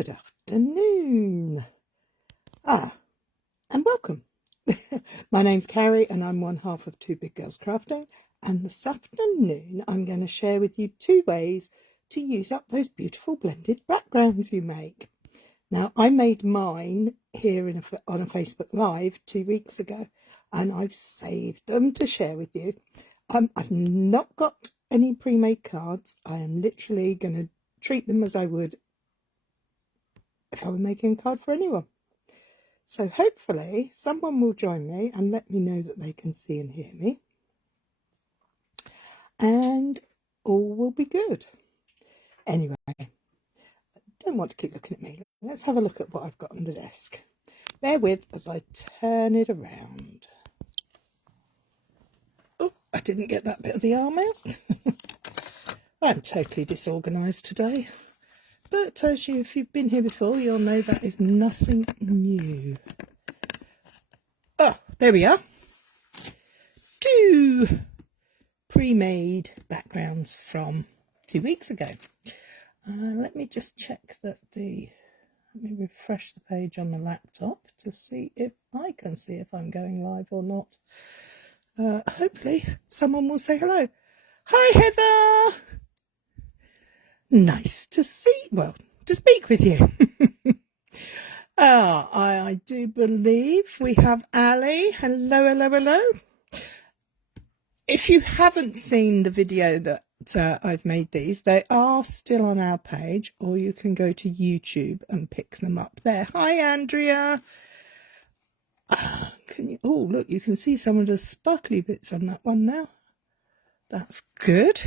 Good afternoon. And welcome. My name's Cary and I'm one half of Two Big Girls Crafting, and this afternoon I'm going to share with you 2 ways to use up those beautiful blended backgrounds you make. Now, I made mine here on a Facebook Live 2 weeks ago, and I've saved them to share with you. I've not got any pre-made cards. I am literally going to treat them as I would if I were making a card for anyone. So hopefully someone will join me and let me know that they can see and hear me, and all will be good. Anyway, I don't want to keep looking at me. Let's have a look at what I've got on the desk. Bear with as I turn it around. Oh, I didn't get that bit of the arm out. I'm totally disorganised today. But if you've been here before, you'll know that is nothing new. Oh, there we are. 2 pre-made backgrounds from 2 weeks ago. Let me just check that let me refresh the page on the laptop to see if I can see if I'm going live or not. Hopefully someone will say hello. Hi, Heather. Nice to speak with you. I do believe we have Ali. Hello, hello, hello. If you haven't seen the video that I've made these, they are still on our page, or you can go to YouTube and pick them up there. Hi, Andrea. Oh, look, you can see some of the sparkly bits on that one now. That's good.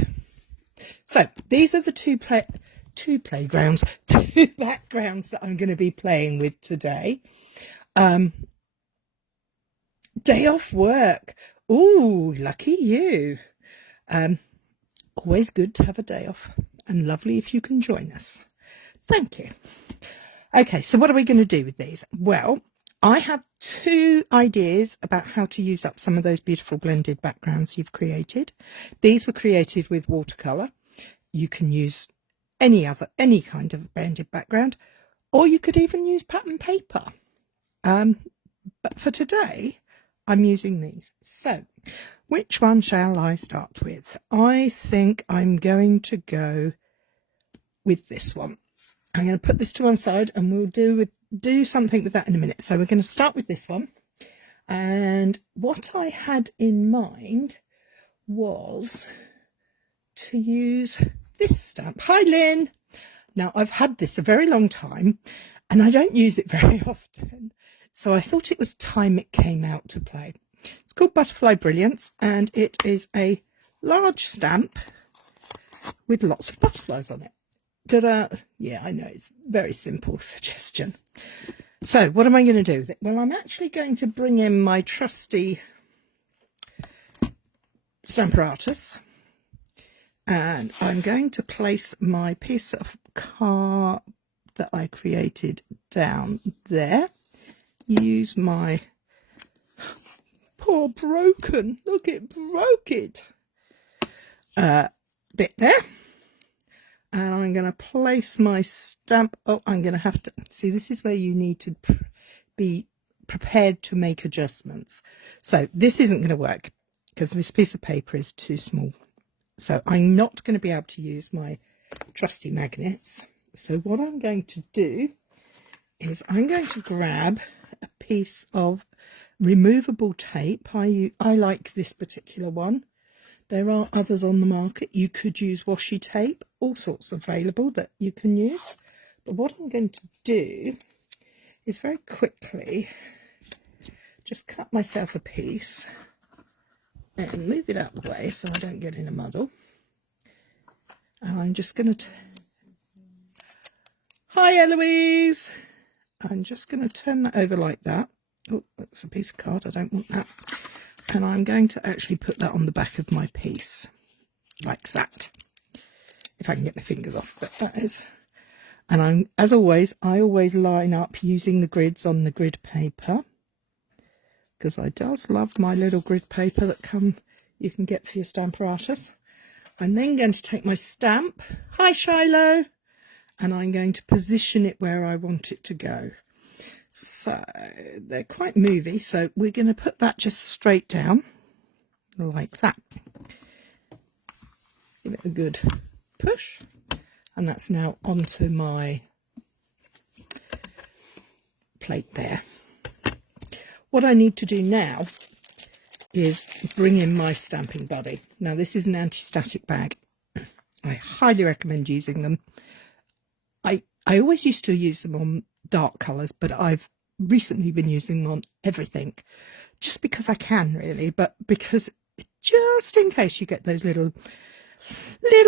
So these are the two backgrounds that I'm going to be playing with today. Day off work. Ooh, lucky you. Always good to have a day off, and lovely if you can join us. Thank you. Okay, so what are we going to do with these? Well, I have 2 ideas about how to use up some of those beautiful blended backgrounds you've created. These were created with watercolour. You can use any kind of blended background, or you could even use pattern paper. But for today, I'm using these. So, which one shall I start with? I think I'm going to go with this one. I'm going to put this to one side and we'll do something with that in a minute. So we're going to start with this one. And what I had in mind was to use this stamp. Hi, Lynn. Now, I've had this a very long time and I don't use it very often. So I thought it was time it came out to play. It's called Butterfly Brilliance, and it is a large stamp with lots of butterflies on it. Yeah, I know, it's a very simple suggestion. So what am I going to do with it? Well, I'm actually going to bring in my trusty Stamparatus, and I'm going to place my piece of card that I created down there. Use my poor broken, look, it broke it, bit there. And I'm going to place my stamp. Oh, I'm going to have to see, this is where you need to be prepared to make adjustments. So this isn't going to work because this piece of paper is too small. So I'm not going to be able to use my trusty magnets. So what I'm going to do is I'm going to grab a piece of removable tape. I like this particular one. There are others on the market. You could use washi tape, all sorts available that you can use. But what I'm going to do is very quickly just cut myself a piece and move it out the way so I don't get in a muddle. And I'm just going to... Hi, Eloise! I'm just going to turn that over like that. Oh, that's a piece of card. I don't want that. And I'm going to actually put that on the back of my piece, like that. If I can get my fingers off, but that is. And I always line up using the grids on the grid paper, because I does love my little grid paper that you can get for your Stamparatus. I'm then going to take my stamp. Hi, Shiloh. and I'm going to position it where I want it to go. So they're quite movie, so we're going to put that just straight down like that. Give it a good push, and that's now onto my plate there. What I need to do now is bring in my stamping buddy. Now this is an anti-static bag. I highly recommend using them. I always used to use them on dark colours, but I've recently been using them on everything, just because I can really, but because just in case you get those little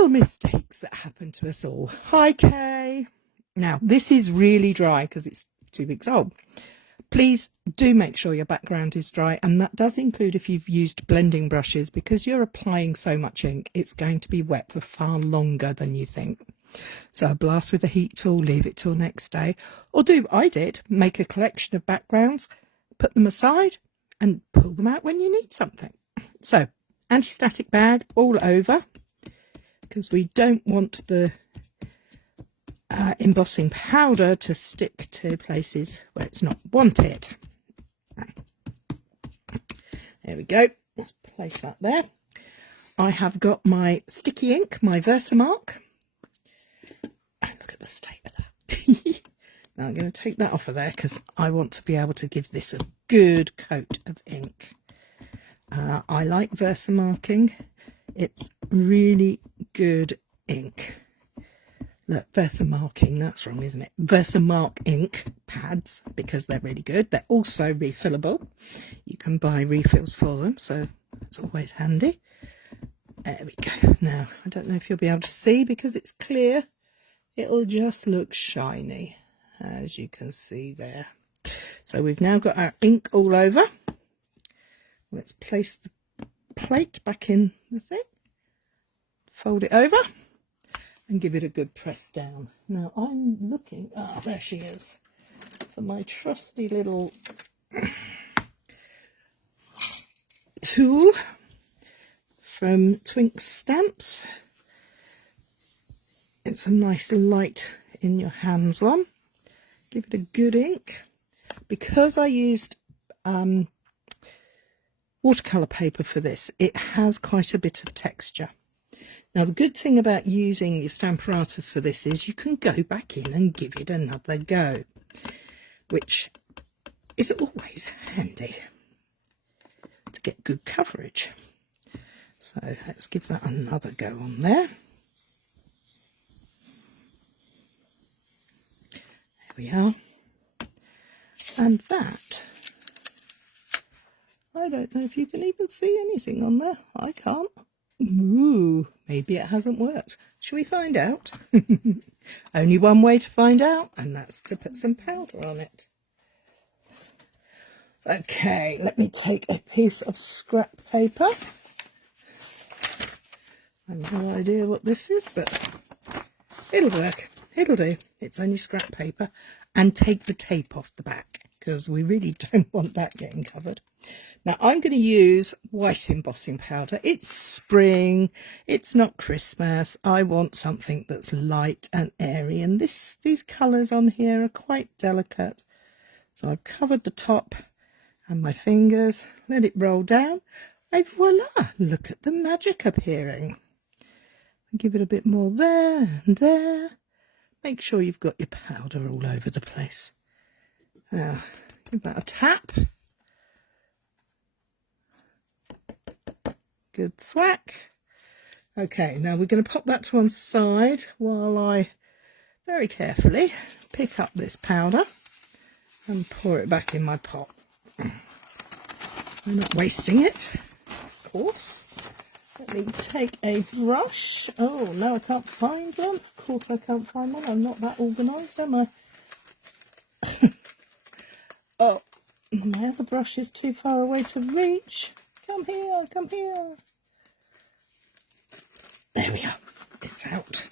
mistakes that happen to us all. Hi Kay. Now this is really dry because it's 2 weeks old. Please do make sure your background is dry, and that does include if you've used blending brushes, because you're applying so much ink, it's going to be wet for far longer than you think. So blast with a heat tool, leave it till next day, or do what I did, make a collection of backgrounds, put them aside and pull them out when you need something. So anti-static bag all over, because we don't want the embossing powder to stick to places where it's not wanted. There we go. Let's place that there. I have got my sticky ink, my Versamark. Look at the state of that. Now I'm going to take that off of there because I want to be able to give this a good coat of ink. I like Versamarking. It's really good ink. Look, Versamarking, that's wrong, isn't it? Versamark ink pads, because they're really good. They're also refillable. You can buy refills for them, so it's always handy. There we go. Now, I don't know if you'll be able to see because it's clear. It'll just look shiny, as you can see there. So we've now got our ink all over. Let's place the plate back in the thing. Fold it over and give it a good press down. Now I'm looking, there she is, for my trusty little tool from Twink Stamps. It's a nice light in your hands one. Give it a good ink. Because I used watercolour paper for this, it has quite a bit of texture. Now the good thing about using your Stamparatus for this is you can go back in and give it another go, which is always handy to get good coverage. So let's give that another go on there. There we are. And that, I don't know if you can even see anything on there. I can't. Ooh, maybe it hasn't worked. Shall we find out? Only one way to find out, and that's to put some powder on it. Okay, let me take a piece of scrap paper. I have no idea what this is, but it'll work. It'll do. It's only scrap paper. And take the tape off the back, because we really don't want that getting covered. Now I'm going to use white embossing powder. It's spring, it's not Christmas. I want something that's light and airy, and these colours on here are quite delicate. So I've covered the top and my fingers, let it roll down, and voila, look at the magic appearing. Give it a bit more there and there. Make sure you've got your powder all over the place. Now, give that a tap. Good thwack. Okay, now we're going to pop that to one side while I very carefully pick up this powder and pour it back in my pot. I'm not wasting it, of course. Let me take a brush. Oh, no, I can't find one. Of course I can't find one. I'm not that organised, am I? Oh, now the brush is too far away to reach. Come here, come here. There we are. It's out.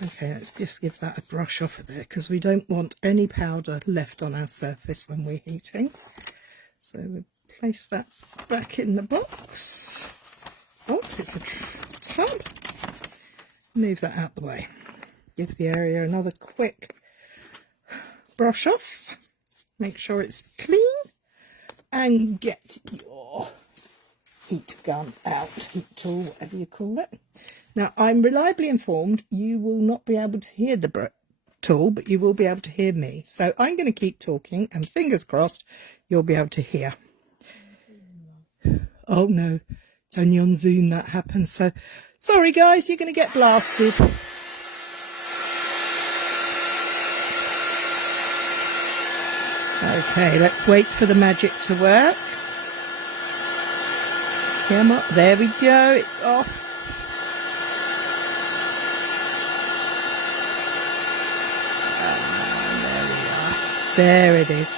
Okay, let's just give that a brush off of there, because we don't want any powder left on our surface when we're heating. So we'll place that back in the box. Oops, it's a tub. Move that out the way. give the area another quick brush off. Make sure it's clean and get your heat gun out, heat tool, whatever you call it. Now, I'm reliably informed you will not be able to hear the tool, but you will be able to hear me. So I'm going to keep talking, and fingers crossed, you'll be able to hear. Oh no, it's only on Zoom that happens. So sorry guys, you're going to get blasted. Okay, let's wait for the magic to work. Come on, there we go, it's off. There it is.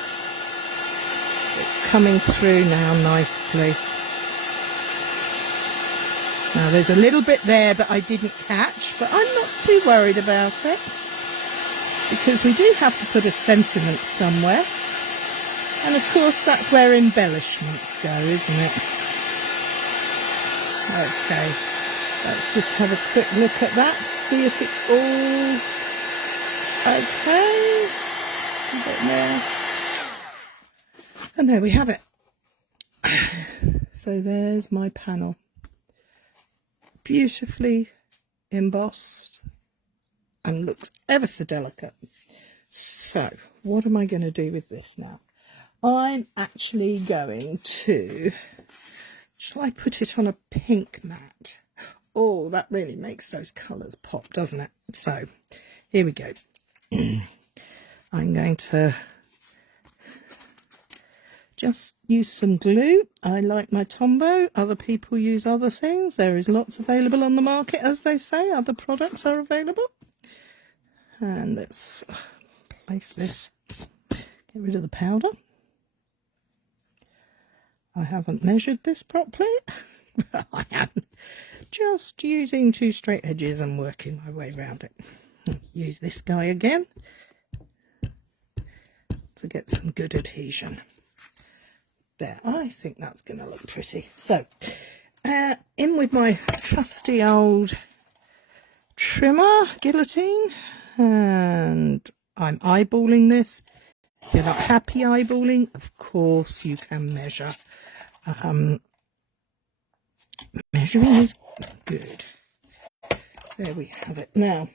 It's coming through now nicely. Now there's a little bit there that I didn't catch, but I'm not too worried about it, because we do have to put a sentiment somewhere. And of course that's where embellishments go, isn't it? Okay, let's just have a quick look at that, see if it's all okay. There. And there we have it. So there's my panel, beautifully embossed and looks ever so delicate. So what am I going to do with this now? I'm actually going to, shall I put it on a pink mat? Oh, that really makes those colours pop, doesn't it? So here we go. I'm going to just use some glue. I like my Tombow. Other people use other things. There is lots available on the market, as they say. Other products are available. And let's place this, get rid of the powder. I haven't measured this properly. I am just using two straight edges and working my way around it. Use this guy again to get some good adhesion. There, I think that's going to look pretty. So, in with my trusty old trimmer, guillotine, and I'm eyeballing this. If you're not happy eyeballing, of course you can measure. Measuring is good. There we have it. Now,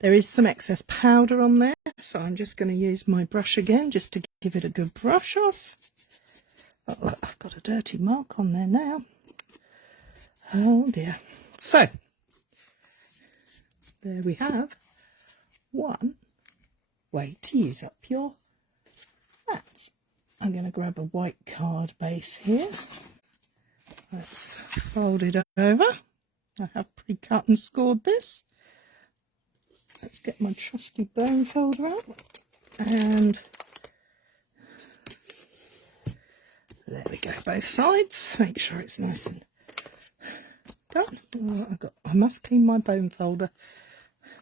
there is some excess powder on there, so I'm just going to use my brush again just to give it a good brush off. Oh, look, I've got a dirty mark on there now. Oh dear. So, there we have one way to use up your mats. I'm going to grab a white card base here. Let's fold it over. I have pre-cut and scored this. Let's get my trusty bone folder out. And there we go, both sides. Make sure it's nice and done. Oh, I must clean my bone folder.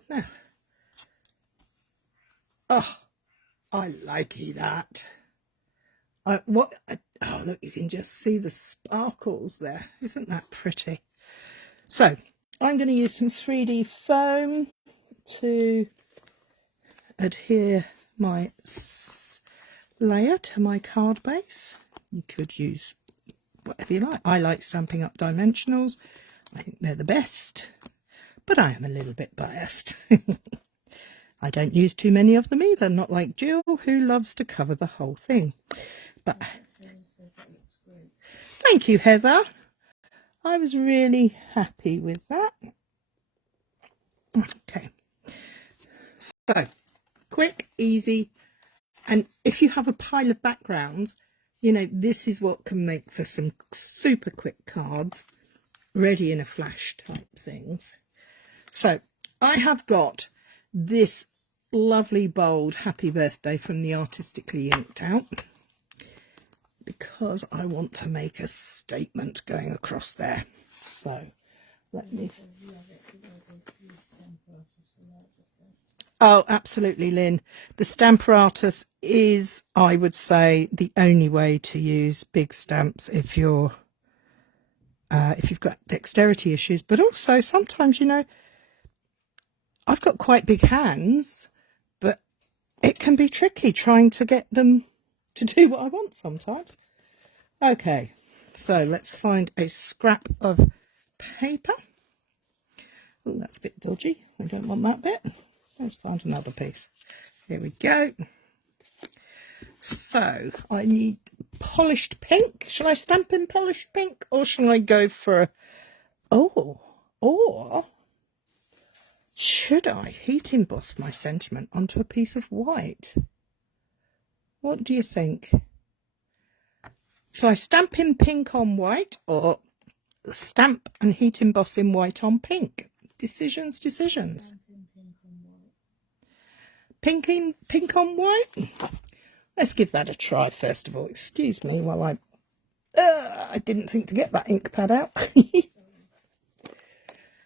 Now, oh, I likey that. Oh, look, you can just see the sparkles there. Isn't that pretty? So, I'm going to use some 3D foam to adhere my layer to my card base. You could use whatever you like. I like Stampin' Up! Dimensionals. I think they're the best, but I am a little bit biased. I don't use too many of them either, not like Jill, who loves to cover the whole thing. But thank you, Heather. I was really happy with that. Okay. So, quick, easy. And if you have a pile of backgrounds, you know, this is what can make for some super quick cards, ready in a flash type things. So, I have got this lovely bold happy birthday from the Artistically Inked out, because I want to make a statement going across there. So let me... Oh, absolutely, Lynn. The Stamparatus is, I would say, the only way to use big stamps if you've got dexterity issues. But also sometimes, you know, I've got quite big hands, but it can be tricky trying to get them to do what I want sometimes. Okay, so let's find a scrap of paper. Oh, that's a bit dodgy. I don't want that bit. Let's find another piece. Here we go. So I need polished pink. Shall I stamp in polished pink, or shall I go for or should I heat emboss my sentiment onto a piece of white? What do you think? Shall I stamp in pink on white, or stamp and heat emboss in white on pink? Decisions. Pink on white? Let's give that a try first of all. Excuse me while I didn't think to get that ink pad out.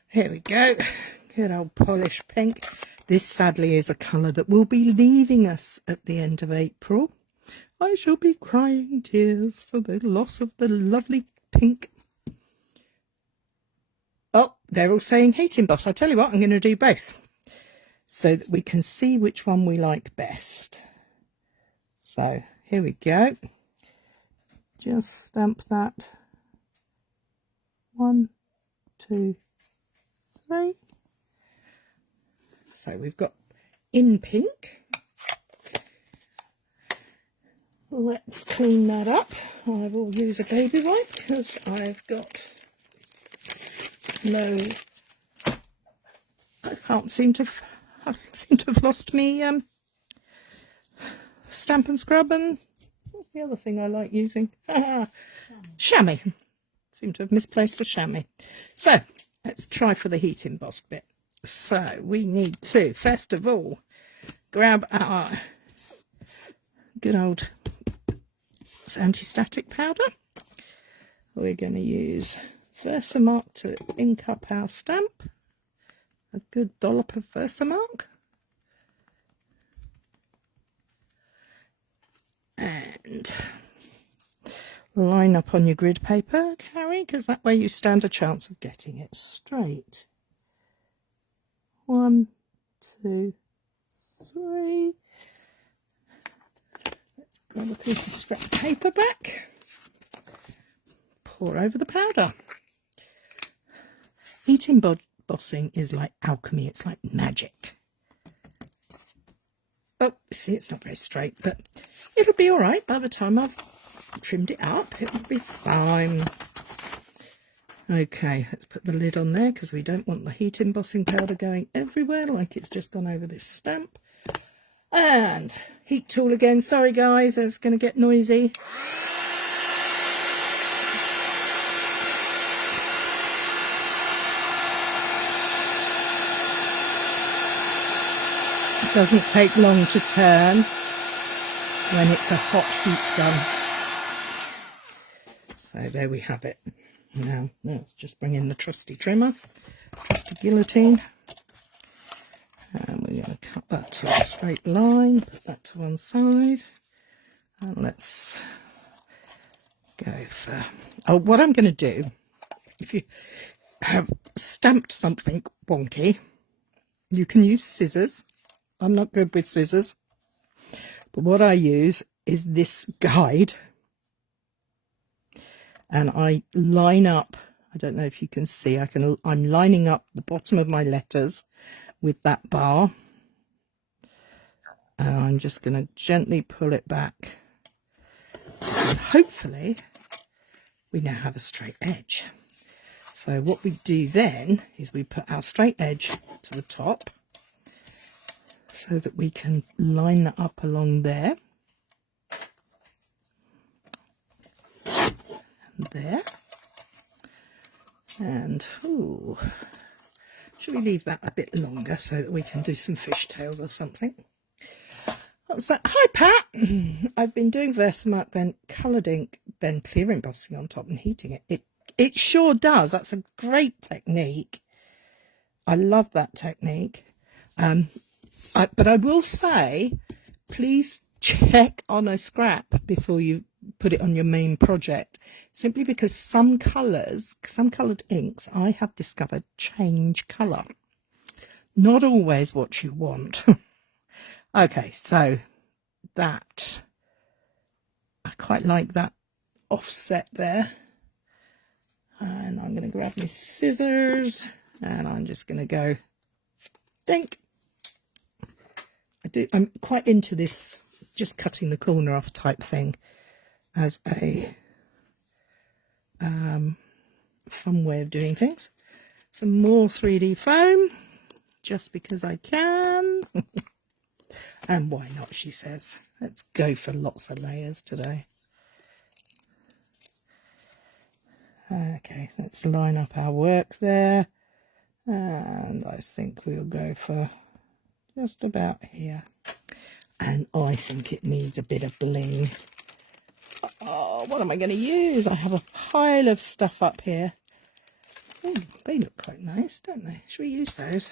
Here we go. Good old polished pink. This sadly is a colour that will be leaving us at the end of April. I shall be crying tears for the loss of the lovely pink. Oh, they're all saying heat emboss. I tell you what, I'm going to do both so that we can see which one we like best. So here we go. Just stamp that. 1, 2, 3. So we've got in pink. Let's clean that up. I will use a baby wipe because I've got no. I seem to have lost me stamp and scrub, and what's the other thing I like using? Chamois. Seem to have misplaced the chamois. So let's try for the heat embossed bit. So we need to first of all grab our good old anti-static powder. We're going to use Versamark to ink up our stamp. A good dollop of Versamark. And line up on your grid paper, Cary, because that way you stand a chance of getting it straight. 1, 2, 3. Let's grab a piece of scrap paper back. Pour over the powder. Heat embossing is like alchemy. It's like magic. Oh, see, it's not very straight, but it'll be all right by the time I've trimmed it up. It'll be fine. Okay, let's put the lid on there because we don't want the heat embossing powder going everywhere like it's just gone over this stamp. And heat tool again. Sorry guys, it's going to get noisy. It doesn't take long to turn when it's a hot heat gun. So there we have it. Now let's just bring in the trusty trimmer, trusty guillotine, and we're going to cut that to a straight line, put that to one side, and let's go for, what I'm going to do, if you have stamped something wonky, you can use scissors. I'm not good with scissors, but what I use is this guide. And I line up, I don't know if you can see, I'm lining up the bottom of my letters with that bar. And I'm just going to gently pull it back. And hopefully we now have a straight edge. So what we do then is we put our straight edge to the top so that we can line that up along there. There, and should we leave that a bit longer so that we can do some fishtails or something? What's that? Hi Pat. I've been doing Versamark, then coloured ink, then clear embossing on top and heating it. It sure does. That's a great technique. I love that technique. But I will say, please check on a scrap before you put it on your main project, simply because some coloured inks I have discovered change colour. not always what you want. Okay, so that, I quite like that offset there. And I'm going to grab my scissors and I'm just going to go dink. I'm quite into this just cutting the corner off type thing as a fun way of doing things. Some more 3D foam, just because I can. And why not, she says. Let's go for lots of layers today. Okay, let's line up our work there. And I think we'll go for just about here. And I think it needs a bit of bling. Oh, what am I going to use? I have a pile of stuff up here. Oh, they look quite nice, don't they? Should we use those?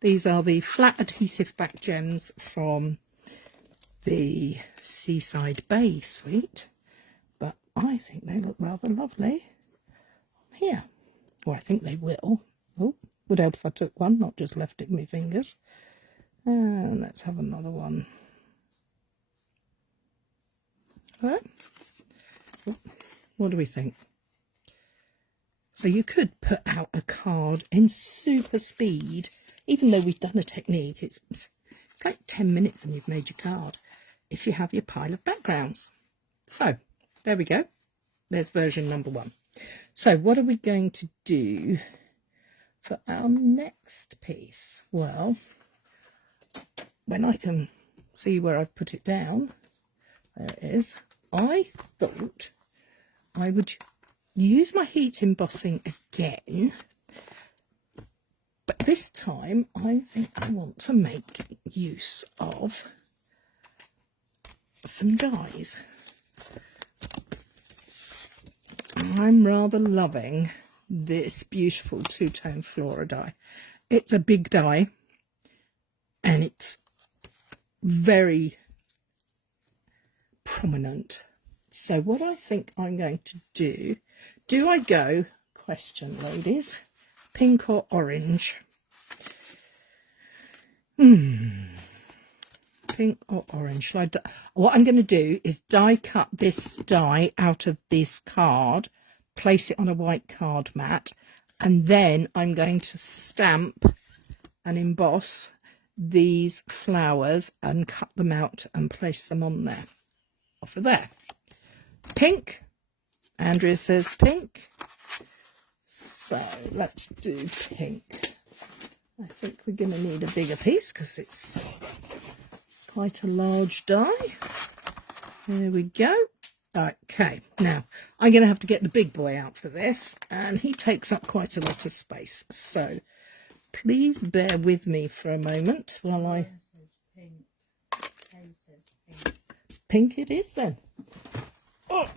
These are the flat adhesive back gems from the Seaside Bay suite. But I think they look rather lovely here. Or I think they will. Oh, would help if I took one, not just left it in my fingers. And let's have another one. Right. What do we think? So you could put out a card in super speed, even though we've done a technique. It's like 10 minutes and you've made your card if you have your pile of backgrounds. So there we go. There's version number 1. So what are we going to do for our next piece? Well, when I can see where I've put it down, there it is. I thought I would use my heat embossing again, but this time I think I want to make use of some dies. I'm rather loving this beautiful two-tone flora die. It's a big die and it's very prominent. So what I think I'm going to do I go, question ladies, pink or orange? Pink or orange? What I'm going to do is die cut this die out of this card, place it on a white card mat, and then I'm going to stamp and emboss these flowers and cut them out and place them on there. Off of there. Pink. Andrea says pink. So let's do pink. I think we're going to need a bigger piece because it's quite a large die. There we go. Okay, now I'm going to have to get the big boy out for this, and he takes up quite a lot of space. So please bear with me for a moment while I... Pink it is then. Oh,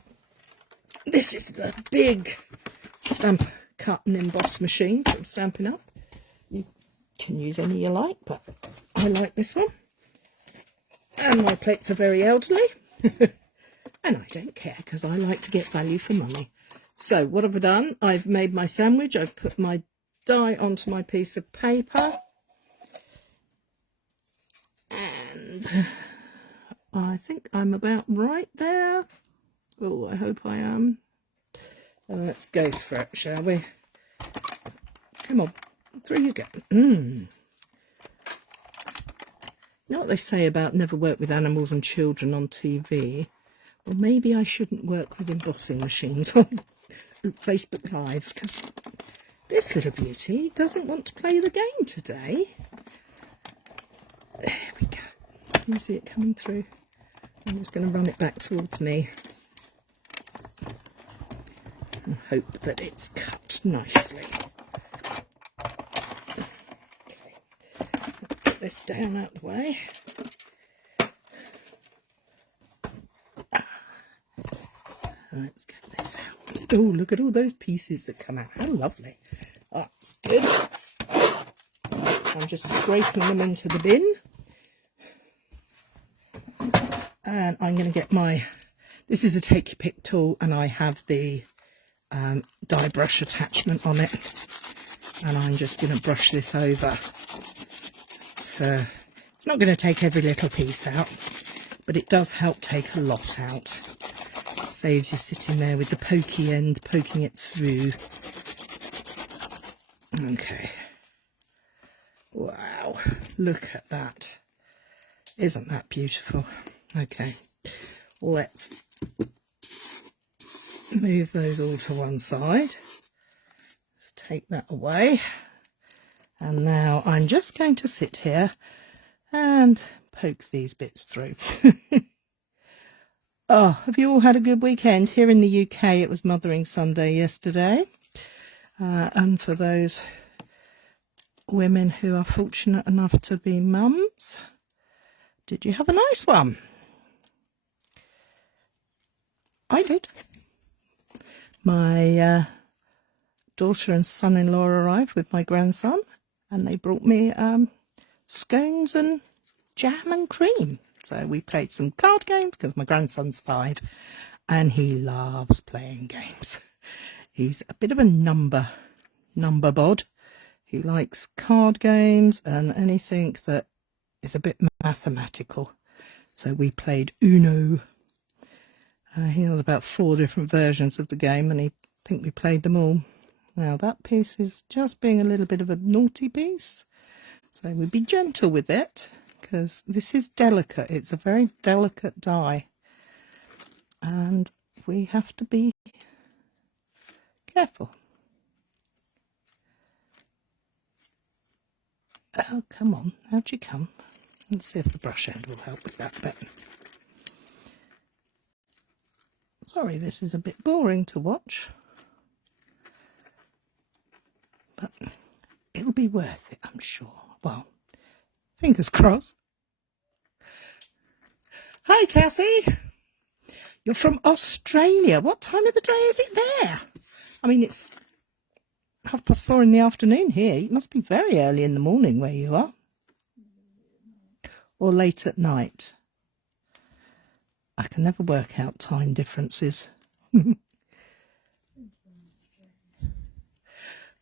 this is the big stamp, cut and emboss machine from Stampin' Up. You can use any you like, but I like this one. And my plates are very elderly. And I don't care because I like to get value for money. So what have I done? I've made my sandwich. I've put my die onto my piece of paper. And I think I'm about right there. Oh, I hope I am. Let's go for it, shall we? Come on, through you go. You know what they say about never work with animals and children on TV? Well, maybe I shouldn't work with embossing machines on Facebook Lives, because this little beauty doesn't want to play the game today. There we go. Can you see it coming through? I'm just going to run it back towards me and hope that it's cut nicely. Okay, put this down out the way. Let's get this out. Oh, look at all those pieces that come out. How lovely. That's good. I'm just scraping them into the bin. And I'm going to get my... This is a Take Your Pick tool, and I have the die brush attachment on it. and I'm just going to brush this over. It's not going to take every little piece out, but it does help take a lot out. It saves you sitting there with the pokey end poking it through. Okay. Wow, look at that. Isn't that beautiful? Okay, let's move those all to one side. Let's take that away. And now I'm just going to sit here and poke these bits through. Oh, have you all had a good weekend? Here in the UK, it was Mothering Sunday yesterday. And for those women who are fortunate enough to be mums, did you have a nice one? I did. My daughter and son-in-law arrived with my grandson, and they brought me scones and jam and cream. So we played some card games because my grandson's 5 and he loves playing games. He's a bit of a number bod. He likes card games and anything that is a bit mathematical. So we played Uno. He has about 4 different versions of the game, and I think we played them all. Now that piece is just being a little bit of a naughty piece. So we'd be gentle with it, because this is delicate. It's a very delicate die. And we have to be careful. Oh, come on. How'd you come? Let's see if the brush end will help with that bit. Sorry, this is a bit boring to watch, but it'll be worth it, I'm sure. Well, fingers crossed. Hi, Kathy. You're from Australia. What time of the day is it there? I mean, it's 4:30 in the afternoon here. It must be very early in the morning where you are. Or late at night. I can never work out time differences.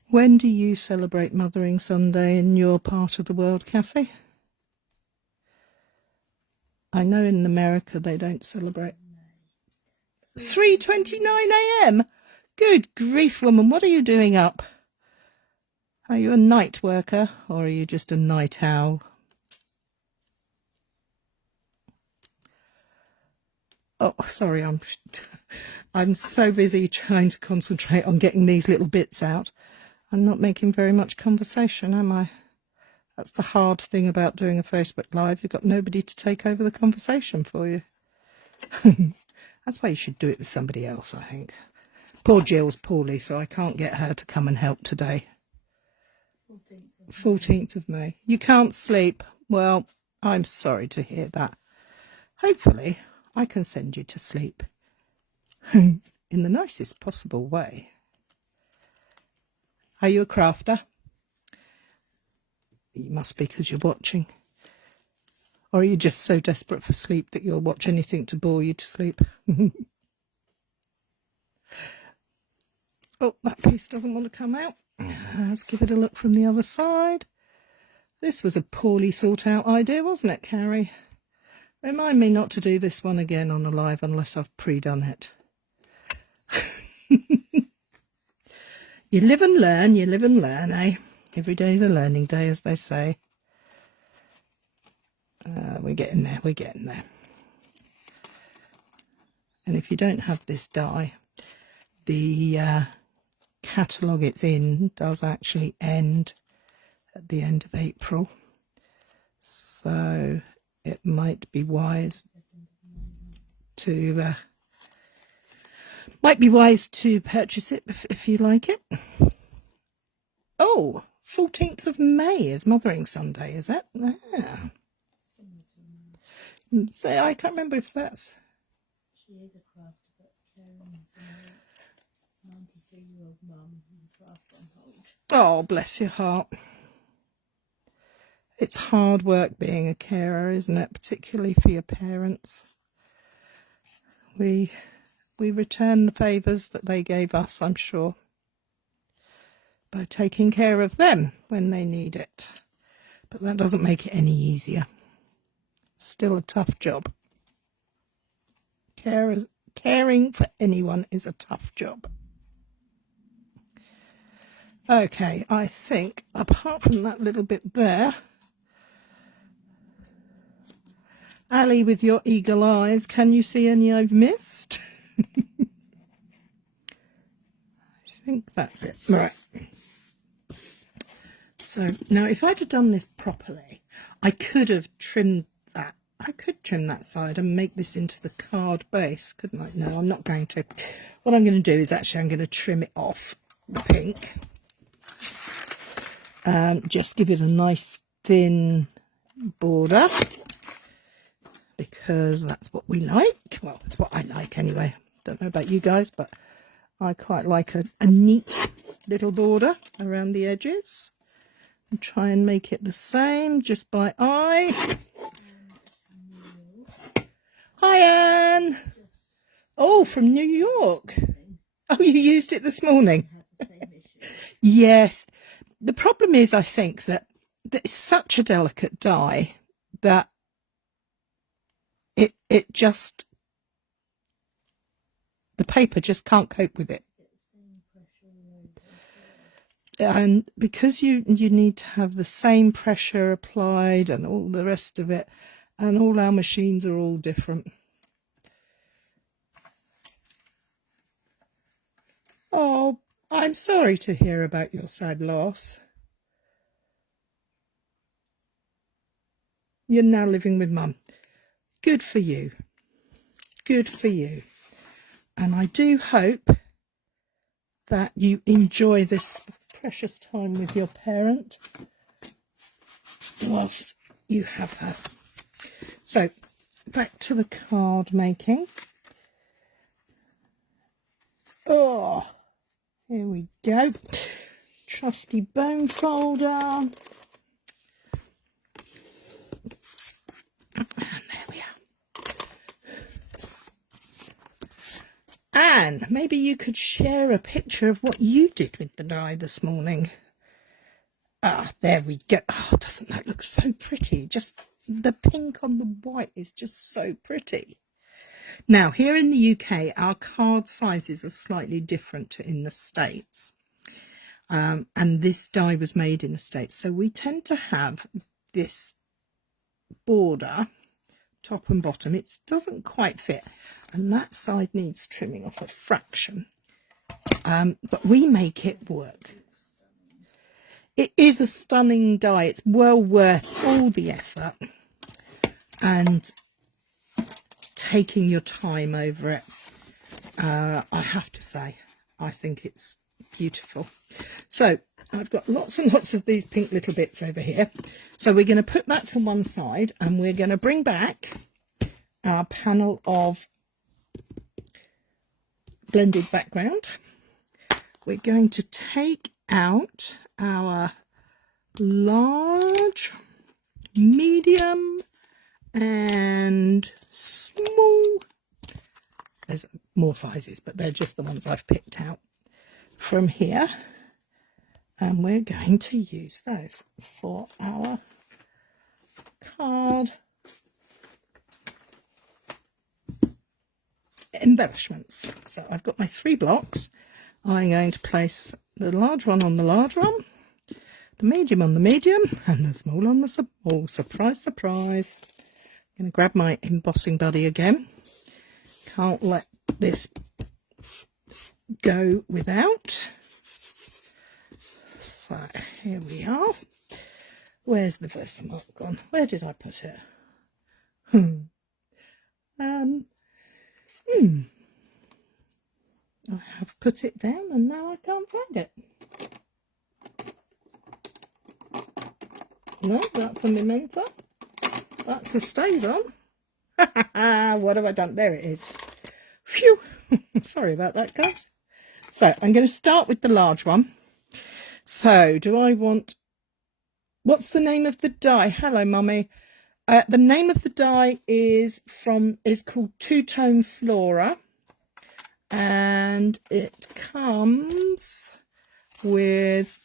When do you celebrate Mothering Sunday in your part of the world, Kathy? I know in America they don't celebrate. 3:29 a.m. Good grief, woman, what are you doing up? Are you a night worker or are you just a night owl? Oh, sorry, I'm so busy trying to concentrate on getting these little bits out. I'm not making very much conversation, am I? That's the hard thing about doing a Facebook Live. You've got nobody to take over the conversation for you. That's why you should do it with somebody else, I think. Poor Jill's poorly, so I can't get her to come and help today. 14th of May. You can't sleep. Well, I'm sorry to hear that. Hopefully, I can send you to sleep in the nicest possible way. Are you a crafter? You must be because you're watching. Or are you just so desperate for sleep that you'll watch anything to bore you to sleep? Oh, that piece doesn't want to come out. Let's give it a look from the other side. This was a poorly thought out idea, wasn't it, Cary? Remind me not to do this one again on a live unless I've pre-done it. You live and learn, eh? Every day's a learning day, as they say. We're getting there. And if you don't have this die, the catalogue it's in does actually end at the end of April. So it might be wise to purchase it if you like it. Oh, 14th of May is Mothering Sunday, is it? Yeah. So I can't remember if that's... She is a crafter, but 93-year-old mum and craft on hold. Oh, bless your heart. It's hard work being a carer, isn't it? Particularly for your parents. We return the favours that they gave us, I'm sure. by taking care of them when they need it. But that doesn't make it any easier. Still a tough job. Caring for anyone is a tough job. Okay, I think apart from that little bit there, Ali, with your eagle eyes, can you see any I've missed? I think that's it. Right. So now if I'd have done this properly, I could have trimmed that. I could trim that side and make this into the card base, couldn't I? No, I'm not going to. What I'm going to do is actually I'm going to trim it off the pink. Just give it a nice thin border, because that's what we like. Well, it's what I like anyway. Don't know about you guys, but I quite like a neat little border around the edges. And try and make it the same just by eye. Hi, Anne. Oh, from New York. Oh, you used it this morning? Yes. The problem is, I think, that it's such a delicate dye that it just, the paper just can't cope with it. And because you need to have the same pressure applied and all the rest of it, and all our machines are all different. Oh, I'm sorry to hear about your sad loss. You're now living with Mum. Good for you. Good for you. And I do hope that you enjoy this precious time with your parent whilst you have her. So back to the card making. Oh, here we go. Trusty bone folder. And there we are. Anne, maybe you could share a picture of what you did with the dye this morning. Ah, there we go. Oh, doesn't that look so pretty? Just the pink on the white is just so pretty. Now, here in the UK, our card sizes are slightly different to in the States. And this dye was made in the States. So we tend to have this border, top and bottom. It doesn't quite fit. And that side needs trimming off a fraction. But we make it work. It is a stunning dye. It's well worth all the effort and taking your time over it. I have to say, I think it's beautiful. So I've got lots and lots of these pink little bits over here. So we're going to put that to one side and we're going to bring back our panel of blended background. We're going to take out our large, medium and small. There's more sizes, but they're just the ones I've picked out from here. And we're going to use those for our card embellishments. So I've got my 3 blocks. I'm going to place the large one on the large one, the medium on the medium, and the small on the small. Surprise, surprise. I'm going to grab my embossing buddy again. Can't let this go without. So here we are. Where's the Versamark gone? Where did I put it? I have put it down and now I can't find it. No, that's a memento. That's a stays on. What have I done? There it is. Phew. Sorry about that, guys. So I'm going to start with the large one. So do I want... What's the name of the dye? Hello, Mummy. The name of the dye is called Two Tone Flora. And it comes with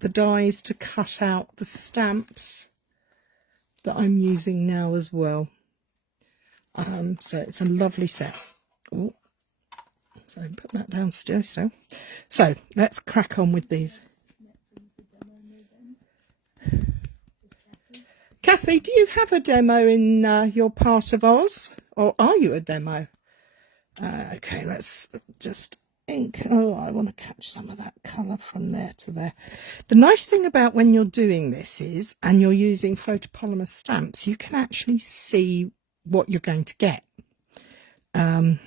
the dies to cut out the stamps that I'm using now as well. So it's a lovely set. Ooh. So put that down still. So let's crack on with these. Kathy, do you have a demo in your part of Oz, or are you a demo? Okay, let's just ink. Oh, I want to catch some of that colour from there to there. The nice thing about when you're doing this is, and you're using photopolymer stamps, you can actually see what you're going to get. I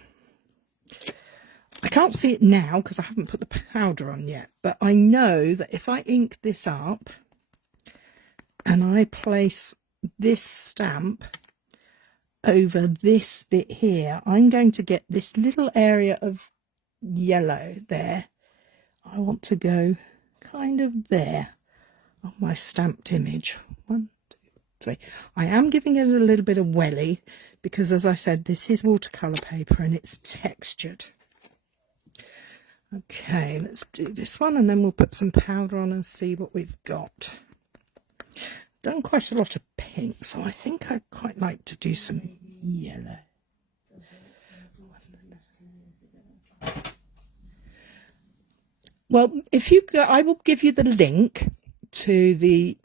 can't see it now because I haven't put the powder on yet, but I know that if I ink this up and I place this stamp over this bit here, I'm going to get this little area of yellow there. I want to go kind of there on my stamped image. 1, 2, 3. I am giving it a little bit of welly because, as I said, this is watercolour paper and it's textured. Okay, let's do this one and then we'll put some powder on and see what we've got. Done quite a lot of pink, so I think I'd quite like to do some yellow. Well, if you go, I will give you the link to the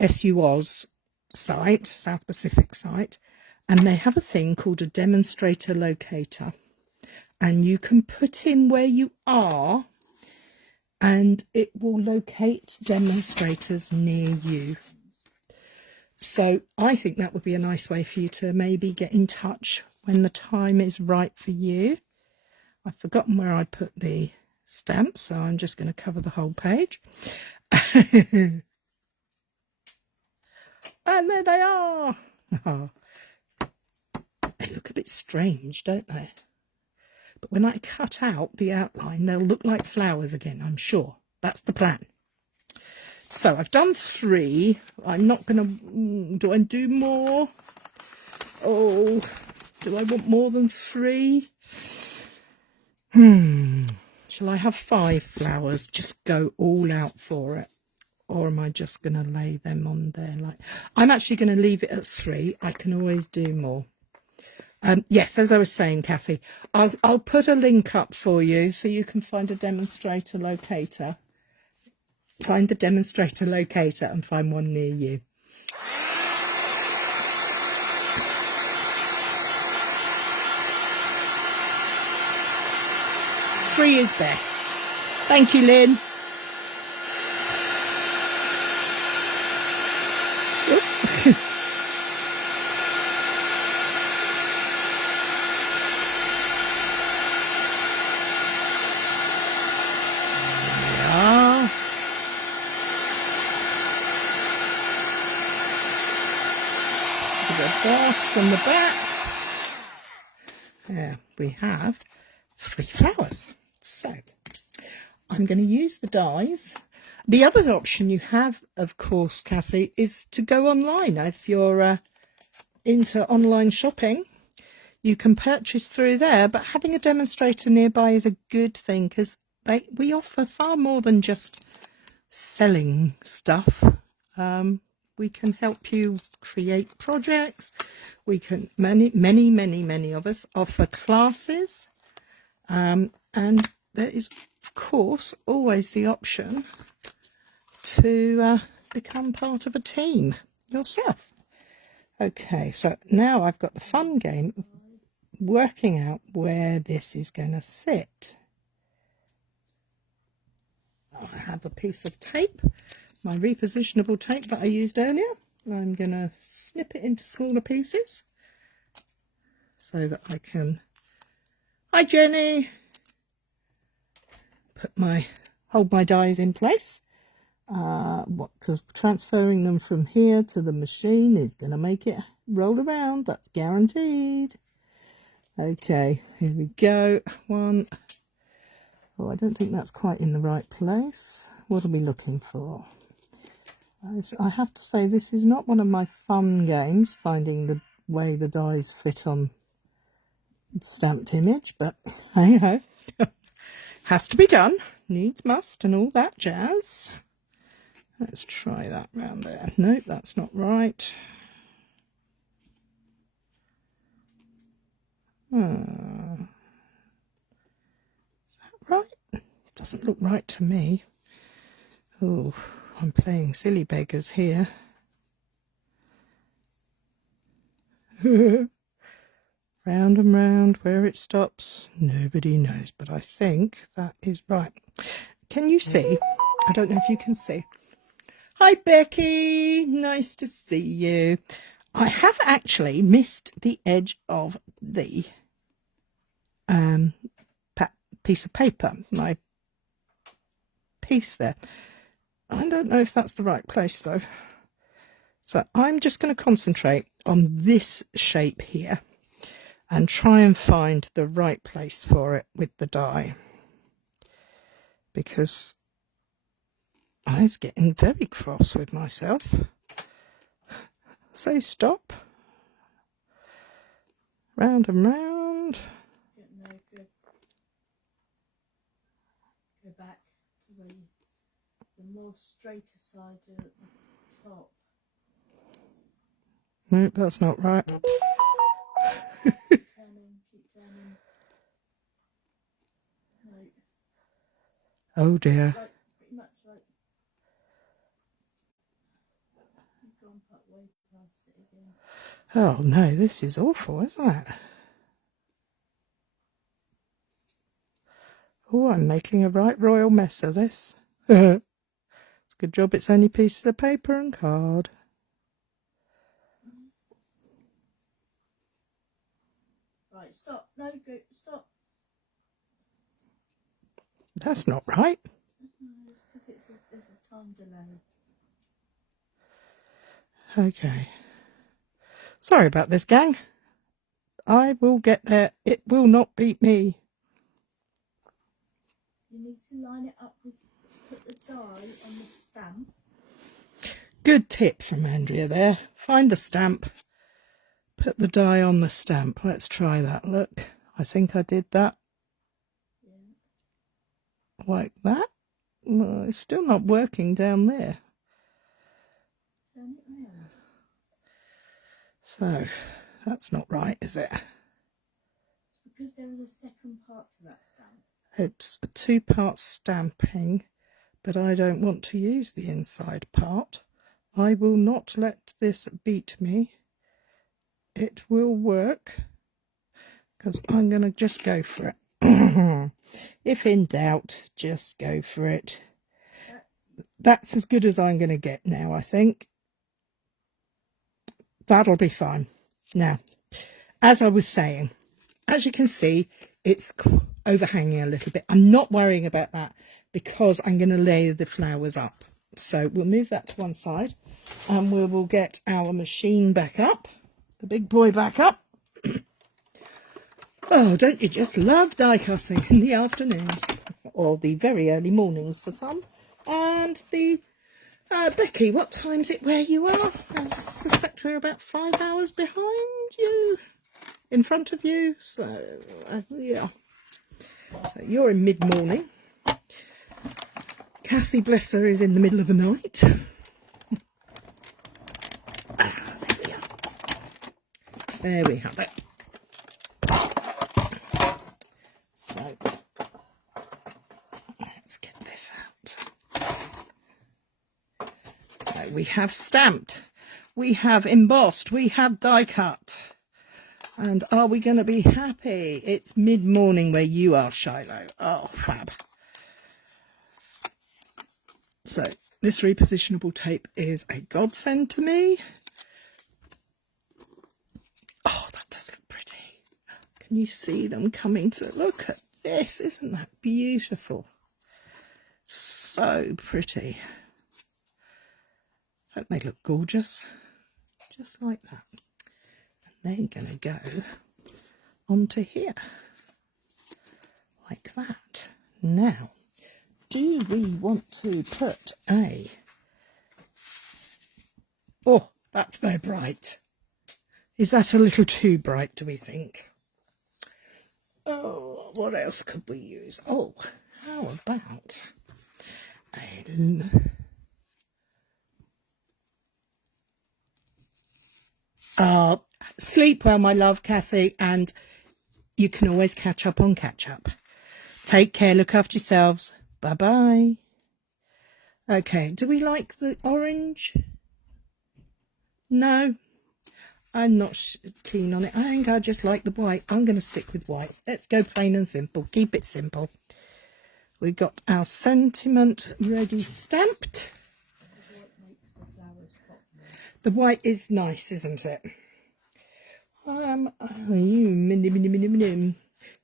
SUOz site, South Pacific site, and they have a thing called a demonstrator locator. And you can put in where you are and it will locate demonstrators near you. So I think that would be a nice way for you to maybe get in touch when the time is right for you. I've forgotten where I put the stamps, so I'm just going to cover the whole page. And there they are. Oh, they look a bit strange, don't they? But when I cut out the outline, they'll look like flowers again, I'm sure. That's the plan. So I've done 3. I'm not going to... Do I do more? Oh, do I want more than 3? Shall I have 5 flowers? Just go all out for it. Or am I just going to lay them on there? I'm actually going to leave it at 3. I can always do more. Yes, as I was saying, Kathy, I'll put a link up for you so you can find a demonstrator locator. Find the demonstrator locator and find one near you. Three is best. Thank you, Lynn. From the back, there we have 3 flowers. So I'm going to use the dies. The other option you have, of course, Cassie, is to go online. If you're into online shopping, you can purchase through there, but having a demonstrator nearby is a good thing because we offer far more than just selling stuff. We can help you create projects. We can, many of us offer classes. And there is, of course, always the option to become part of a team yourself. Okay, so now I've got the fun game of working out where this is going to sit. I have a piece of tape, my repositionable tape that I used earlier. I'm going to snip it into smaller pieces so that I can, hi Jenny, hold my dies in place. Because transferring them from here to the machine is going to make it roll around, that's guaranteed. Okay, here we go. 1. Oh, I don't think that's quite in the right place. What are we looking for? I have to say, this is not one of my fun games, finding the way the dies fit on the stamped image, but hey ho, has to be done. needs must and all that jazz. Let's try that round there. Nope, that's not right. Is that right? Doesn't look right to me. Oh, I'm playing silly beggars here. Round and round, where it stops, nobody knows, but I think that is right. Can you see? I don't know if you can see. Hi, Becky. Nice to see you. I have actually missed the edge of the piece of paper, my piece there. I don't know if that's the right place, though. So I'm just going to concentrate on this shape here and try and find the right place for it with the die, because I was getting very cross with myself. Say stop. Round and round. No good. Go back to where the more straighter sides are at the top. Nope, that's not right. Keep turning. No. Oh dear. Like, pretty much like you've gone part way past it again. Oh no, this is awful, isn't it? Oh, I'm making a right royal mess of this. It's a good job it's only pieces of paper and card. Right, stop. No, go, stop. That's not right. No, it's because there's a time delay. Okay. Sorry about this, gang. I will get there. It will not beat me. You need to line it up with, put the die on the stamp. Good tip from Andrea there. Find the stamp. Put the die on the stamp. Let's try that. Look, I think I did that. Yeah. Like that. Well, it's still not working down there. Turn it round. So, that's not right, is it? Because there is a second part to that stamp. It's a two-part stamping, but I don't want to use the inside part. I will not let this beat me. It will work, because I'm going to just go for it. If in doubt, just go for it. That's as good as I'm going to get now, I think. That'll be fine. Now, as I was saying, as you can see, it's overhanging a little bit. I'm not worrying about that because I'm going to lay the flowers up. So we'll move that to one side and we will get our machine back up, the big boy back up. Oh, don't you just love die cutting in the afternoons or the very early mornings for some? And the Becky, what time's it where you are? I suspect we're about 5 hours behind you, in front of you. So, yeah. So you're in mid-morning. Kathy, bless her, is in the middle of the night. There we are. There we have it. So, let's get this out. So we have stamped, we have embossed, we have die cut. And are we going to be happy? It's mid-morning where you are, Shiloh. Oh, fab. So this repositionable tape is a godsend to me. Oh, that does look pretty. Can you see them coming through? Look at this. Isn't that beautiful? So pretty. Don't they look gorgeous? Just like that. And they're going to go onto here. Like that. Now, do we want to put a... Oh, that's very bright. Is that a little too bright, do we think? Oh, what else could we use? Oh, how about sleep well, my love, Kathy, and you can always catch up on catch up. Take care, look after yourselves. Bye-bye. Okay, do we like the orange? No, I'm not keen on it. I think I just like the white. I'm going to stick with white. Let's go plain and simple. Keep it simple. We've got our sentiment ready stamped. The white is nice, isn't it?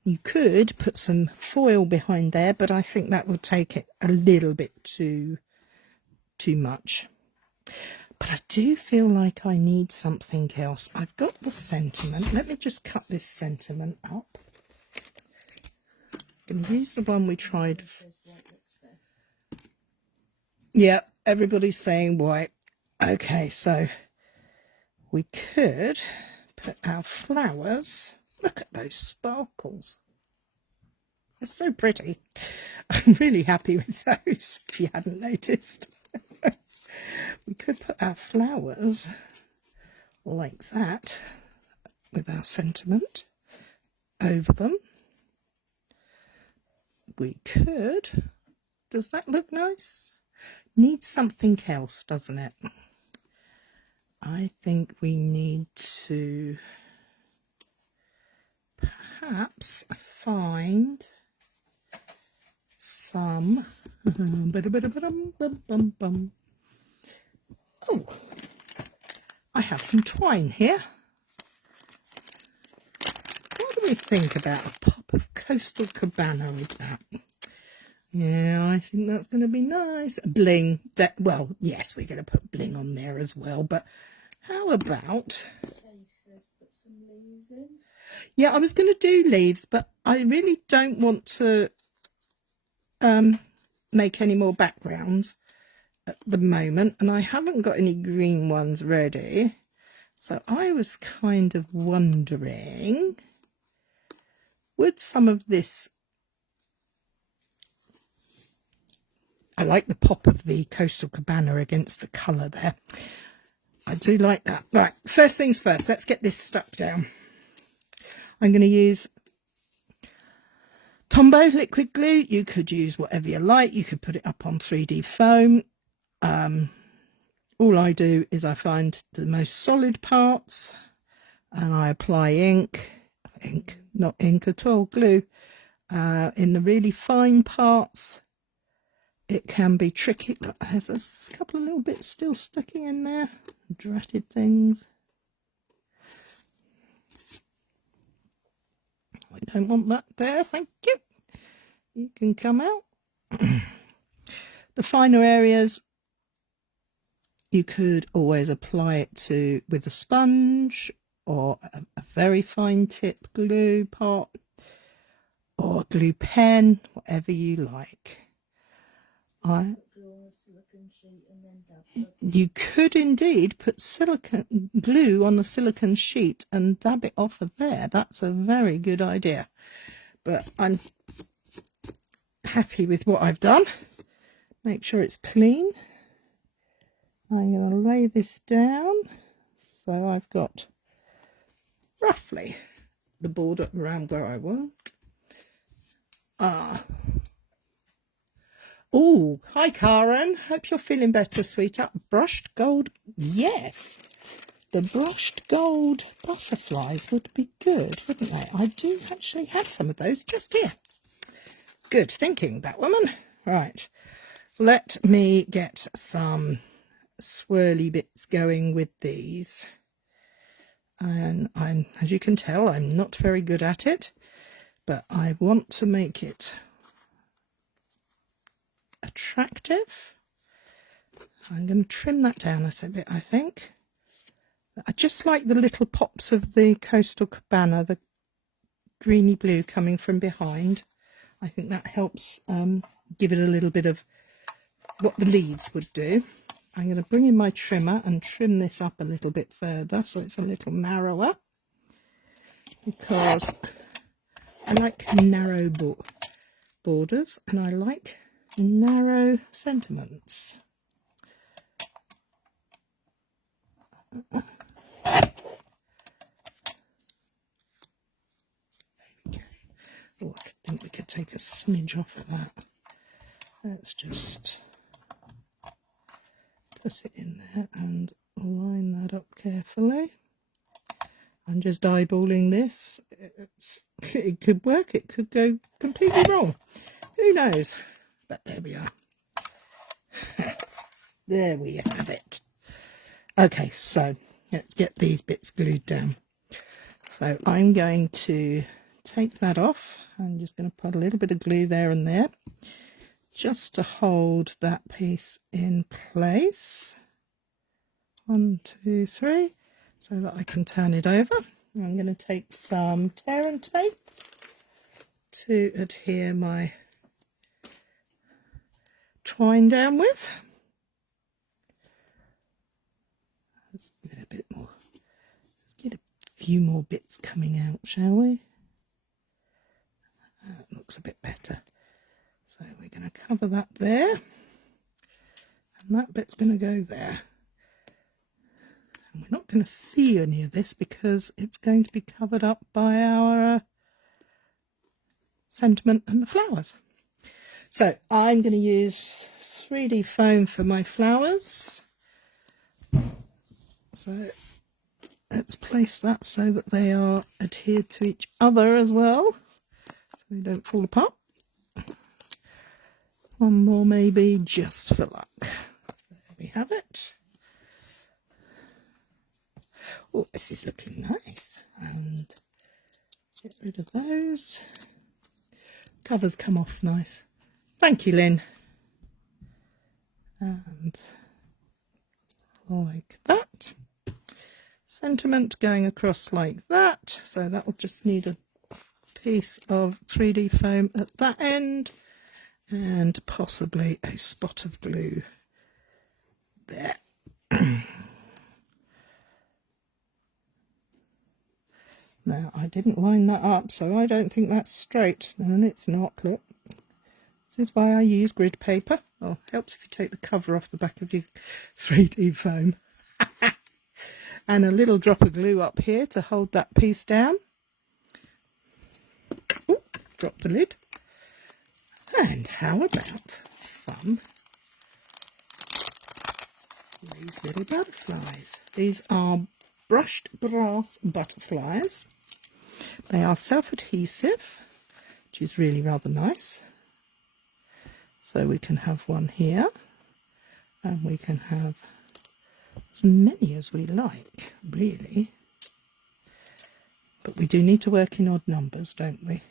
You could put some foil behind there, but I think that will take it a little bit too much. But I do feel like I need something else. I've got the sentiment. Let me just cut this sentiment up. I'm going to use the one we tried. Yeah, everybody's saying white. Okay, so we could put our flowers. Look at those sparkles. They're so pretty. I'm really happy with those, if you hadn't noticed. We could put our flowers like that with our sentiment over them. We could. Does that look nice? Needs something else, doesn't it? I think we need to perhaps find some oh, I have some twine here. What do we think about a pop of coastal cabana with that? Yeah, I think that's going to be nice. Bling. Well, yes, we're going to put bling on there as well, but how about... Put some leaves in. Yeah, I was going to do leaves, but I really don't want to make any more backgrounds at the moment, and I haven't got any green ones ready. So I was kind of wondering, would some of this... I like the pop of the coastal cabana against the colour there. I do like that. Right, first things first, let's get this stuck down. I'm going to use Tombow liquid glue. You could use whatever you like. You could put it up on 3D foam. All I do is I find the most solid parts and I apply ink, not ink at all, glue. In the really fine parts, it can be tricky. Look, there's a couple of little bits still sticking in there, dratted things. I don't want that there, thank you. You can come out. The finer areas, you could always apply it to with a sponge or a very fine tip glue pot or a glue pen, whatever you like. You could indeed put silicone glue on a silicone sheet and dab it off of there. That's a very good idea. But I'm happy with what I've done. Make sure it's clean. I'm going to lay this down. So I've got roughly the border around where I want. Oh, hi Karen. Hope you're feeling better, sweetheart. Brushed gold. Yes. The brushed gold butterflies would be good, wouldn't they? I do actually have some of those just here. Good thinking, that woman. Right. Let me get some swirly bits going with these. And as you can tell, I'm not very good at it, but I want to make it attractive. I'm going to trim that down a bit, I think. I just like the little pops of the coastal cabana, the greeny blue coming from behind. I think that helps give it a little bit of what the leaves would do. I'm going to bring in my trimmer and trim this up a little bit further so it's a little narrower, because I like narrow borders and I like narrow sentiments. Oh, I think we could take a smidge off of that. Let's just put it in there and line that up carefully. I'm just eyeballing this. It could work, it could go completely wrong. Who knows? But there we are. There we have it. Okay, so let's get these bits glued down. So I'm going to take that off. I'm just going to put a little bit of glue there and there, just to hold that piece in place. 1, 2, 3, so that I can turn it over. I'm going to take some tear and tape to adhere my twine down with. Let's give it a bit more. Let's get a few more bits coming out, shall we? That looks a bit better. So we're going to cover that there, and that bit's going to go there. And we're not going to see any of this because it's going to be covered up by our sentiment and the flowers. So I'm going to use 3D foam for my flowers. So let's place that so that they are adhered to each other as well, so they don't fall apart. One more maybe, just for luck. There we have it. Oh, this is looking nice. And get rid of those. Covers come off nice. Thank you, Lynn. And like that. Sentiment going across like that. So that will just need a piece of 3D foam at that end and possibly a spot of glue there. Now, I didn't line that up, so I don't think that's straight, and it's not, clip. This is why I use grid paper. Oh, helps if you take the cover off the back of your 3D foam. And a little drop of glue up here to hold that piece down. Ooh, drop the lid. And how about some of these little butterflies? These are brushed brass butterflies. They are self-adhesive, which is really rather nice. So we can have one here, and we can have as many as we like, really. But we do need to work in odd numbers, don't we?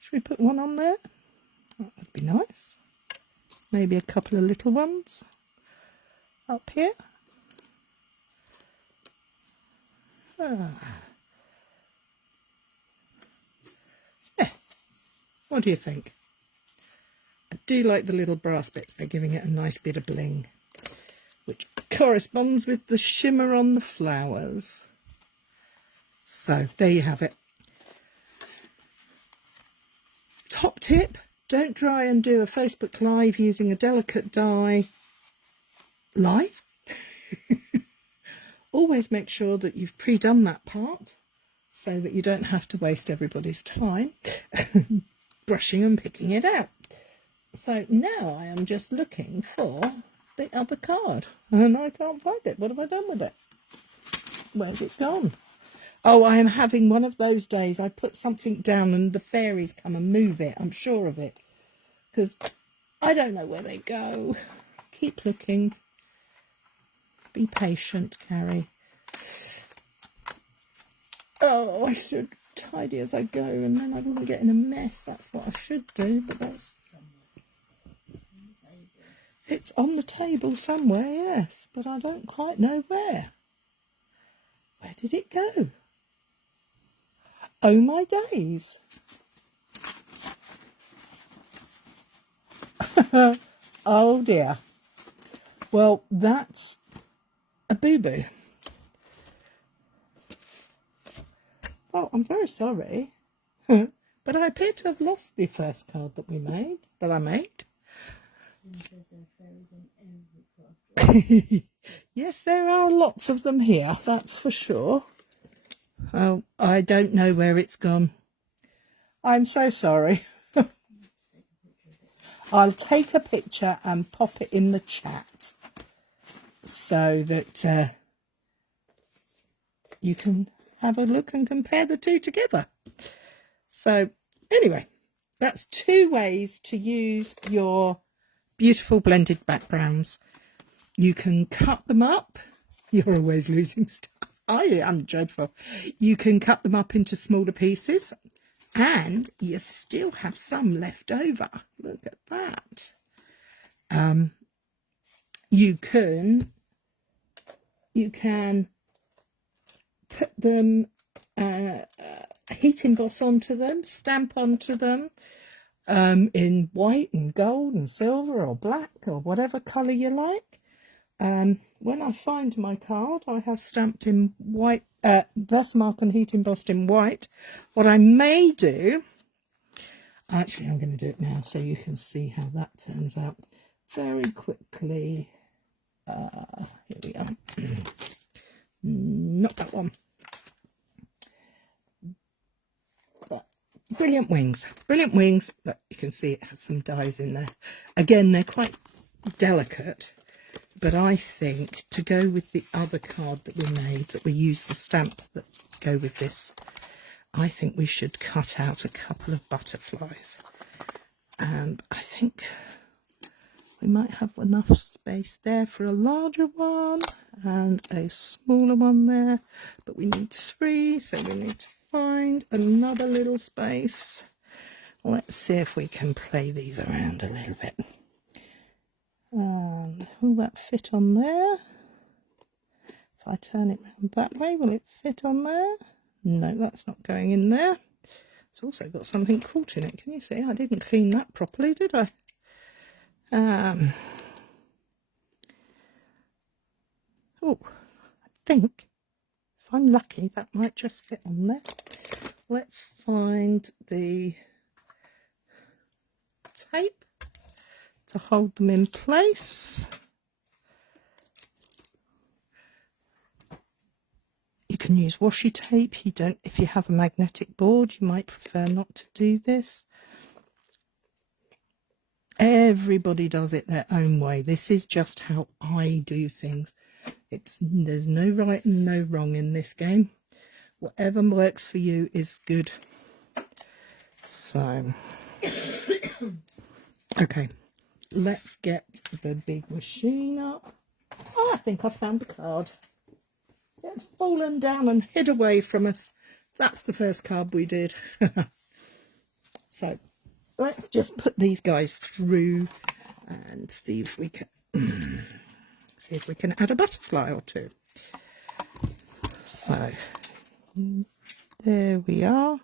Should we put one on there? That would be nice. Maybe a couple of little ones up here. Yeah. What do you think? I do like the little brass bits. They're giving it a nice bit of bling, which corresponds with the shimmer on the flowers. So there you have it. Top tip, don't try and do a Facebook Live using a delicate dye live. Always make sure that you've pre-done that part so that you don't have to waste everybody's time brushing and picking it out. So now I am just looking for the other card and I can't find it. What have I done with it? Where's it gone? Oh, I am having one of those days. I put something down and the fairies come and move it. I'm sure of it. Because I don't know where they go. Keep looking. Be patient, Cary. Oh, I should tidy as I go and then I wouldn't get in a mess. That's what I should do, but that's... It's on the table somewhere, yes, but I don't quite know where. Where did it go? Oh my days. Oh dear. Well, that's a boo-boo. Oh, I'm very sorry. But But I appear to have lost the first card that I made. And says there are fairies in every craft. Yes, there are lots of them here, that's for sure. Oh, I don't know where it's gone. I'm so sorry. I'll take a picture and pop it in the chat so that you can have a look and compare the two together. So anyway, that's 2 ways to use your beautiful blended backgrounds. You can cut them up. You're always losing stuff. I am dreadful. You can cut them up into smaller pieces and you still have some left over. Look at that. You can put them, heat emboss onto them, stamp onto them in white and gold and silver or black or whatever colour you like. When I find my card, I have stamped in white, Versamark and heat embossed in white. What I may do, actually I'm going to do it now so you can see how that turns out very quickly. Here we are. Not that one. But brilliant wings. Brilliant wings. But you can see it has some dies in there. Again, they're quite delicate. But I think to go with the other card that we made, that we use the stamps that go with this, I think we should cut out a couple of butterflies. And I think we might have enough space there for a larger one and a smaller one there. But we need 3, so we need to find another little space. Let's see if we can play these around a little bit. And will that fit on there? If I turn it around that way, will it fit on there? No, that's not going in there. It's also got something caught in it. Can you see? I didn't clean that properly, did I? Oh, I think if I'm lucky, that might just fit on there. Let's find the tape to hold them in place. You can use washi tape. You don't, if you have a magnetic board, you might prefer not to do this. Everybody does it their own way. This is just how I do things. There's no right and no wrong in this game. Whatever works for you is good. So, okay. Let's get the big machine up. Oh, I think I found the card. It's fallen down and hid away from us. That's the first card we did. So let's just put these guys through and see if we can add a butterfly or 2. So there we are.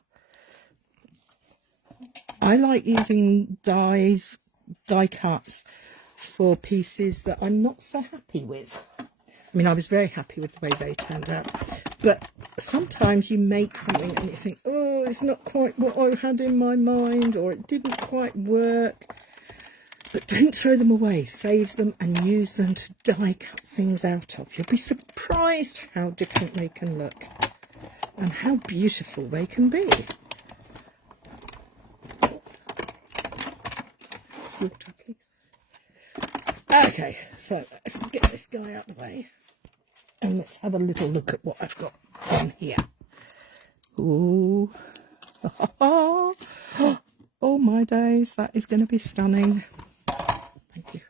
I like using die cuts for pieces that I'm not so happy with. I mean, I was very happy with the way they turned out, but sometimes you make something and you think, oh, it's not quite what I had in my mind, or it didn't quite work. But don't throw them away. Save them and use them to die cut things out of. You'll be surprised how different they can look and how beautiful they can be. Water, please. Okay, so let's get this guy out of the way and let's have a little look at what I've got on here. Ooh. Oh my days, that is going to be stunning. Thank you.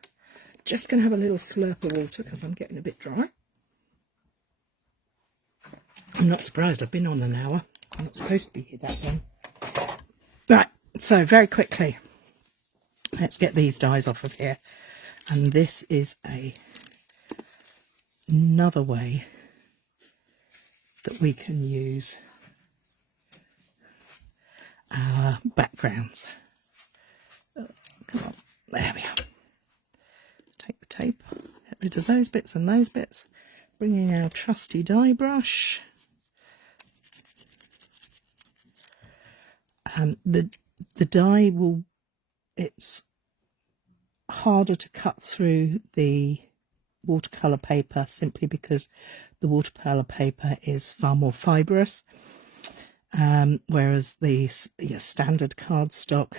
Just going to have a little slurp of water because I'm getting a bit dry. I'm not surprised, I've been on an hour. I'm not supposed to be here that long. Right, so very quickly, let's get these dies off of here. And this is another way that we can use our backgrounds. Oh, come on, there we are. Take the tape, get rid of those bits and those bits. Bring in our trusty die brush. The dye will, it's harder to cut through the watercolour paper simply because the watercolour paper is far more fibrous, whereas the standard cardstock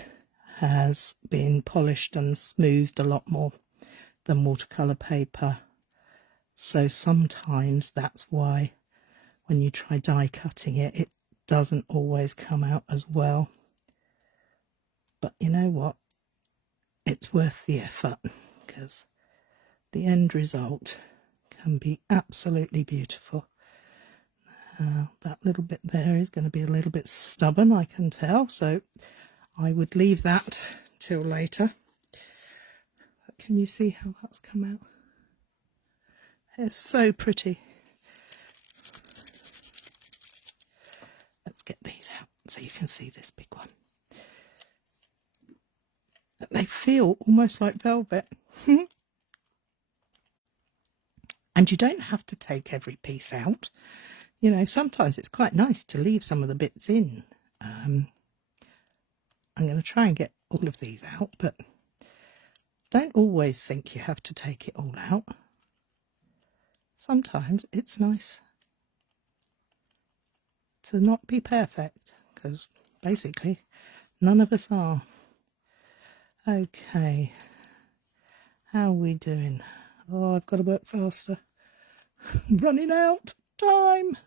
has been polished and smoothed a lot more than watercolour paper. So sometimes that's why when you try die cutting it, it doesn't always come out as well. But you know what? It's worth the effort, because the end result can be absolutely beautiful. That little bit there is going to be a little bit stubborn, I can tell, so I would leave that till later. But can you see how that's come out? It's so pretty. Let's get these out so you can see this big one. They feel almost like velvet. And you don't have to take every piece out. You know, sometimes it's quite nice to leave some of the bits in. I'm going to try and get all of these out, but don't always think you have to take it all out. Sometimes it's nice to not be perfect, because basically none of us are. Okay, how are we doing? Oh, I've got to work faster. Running out time.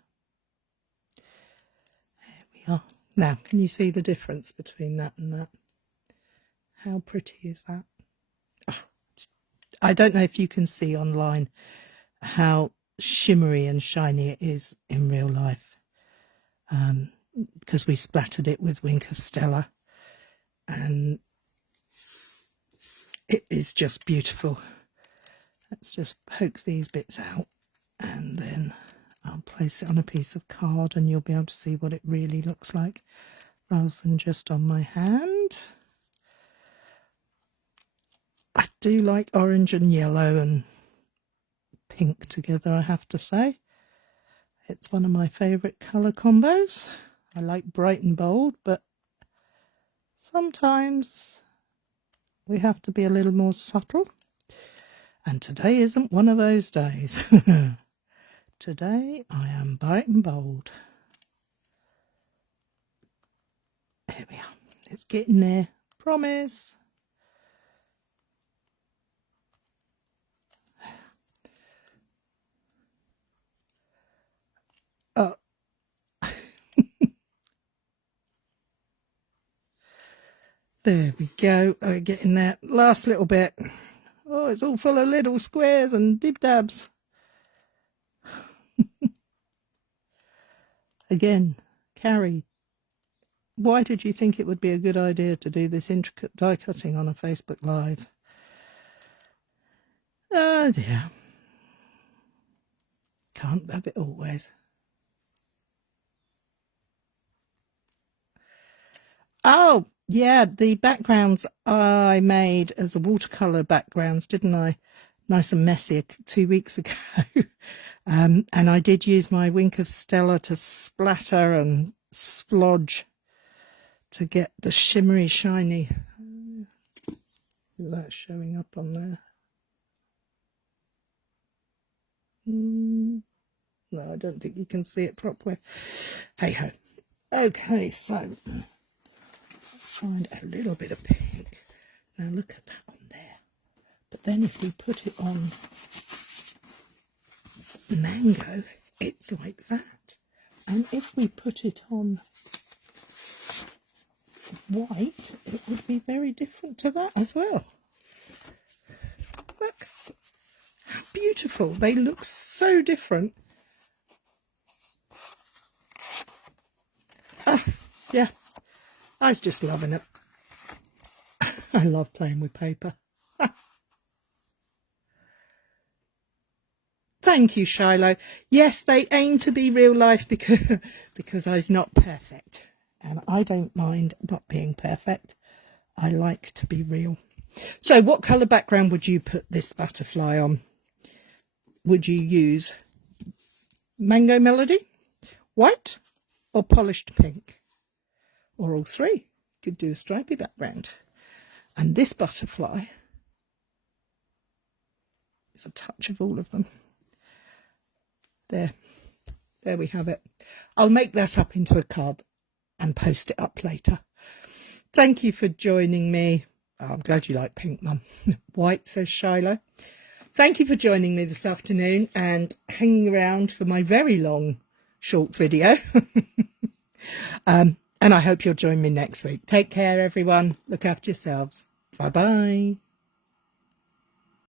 There we are. Now, can you see the difference between that and that? How pretty is that? Oh, I don't know if you can see online how shimmery and shiny it is in real life, because we splattered it with Wink of Stella, and it is just beautiful. Let's just poke these bits out, and then I'll place it on a piece of card and you'll be able to see what it really looks like rather than just on my hand. I do like orange and yellow and pink together, I have to say. It's one of my favourite colour combos. I like bright and bold, but sometimes we have to be a little more subtle. And today isn't one of those days. Today I am bright and bold. Here we are. It's getting there. Promise. Oh. There we go. We're getting that last little bit. Oh, it's all full of little squares and dib-dabs. Again, Cary, why did you think it would be a good idea to do this intricate die cutting on a Facebook Live? Oh dear. Can't have it always. Oh, yeah, the backgrounds I made as the watercolour backgrounds, didn't I? Nice and messy 2 weeks ago. And I did use my Wink of Stella to splatter and splodge to get the shimmery, shiny. Is that showing up on there? No, I don't think you can see it properly. Hey ho. Okay, so let's find a little bit of pink. Now look at that on there. But then if we put it on mango, it's like that. And if we put it on white, it would be very different to that as well. Look how beautiful. They look so different. Yeah, I was just loving it. I love playing with paper. Thank you, Shiloh. Yes, they aim to be real life because I was not perfect. And I don't mind not being perfect. I like to be real. So what colour background would you put this butterfly on? Would you use Mango Melody, white, or polished pink? or all three. Could do a stripy background. And this butterfly is a touch of all of them. There we have it. I'll make that up into a card and post it up later. Thank you for joining me. Oh, I'm glad you like pink, Mum. White, says Shiloh. Thank you for joining me this afternoon and hanging around for my very long, short video. And I hope you'll join me next week. Take care, everyone. Look after yourselves. Bye-bye.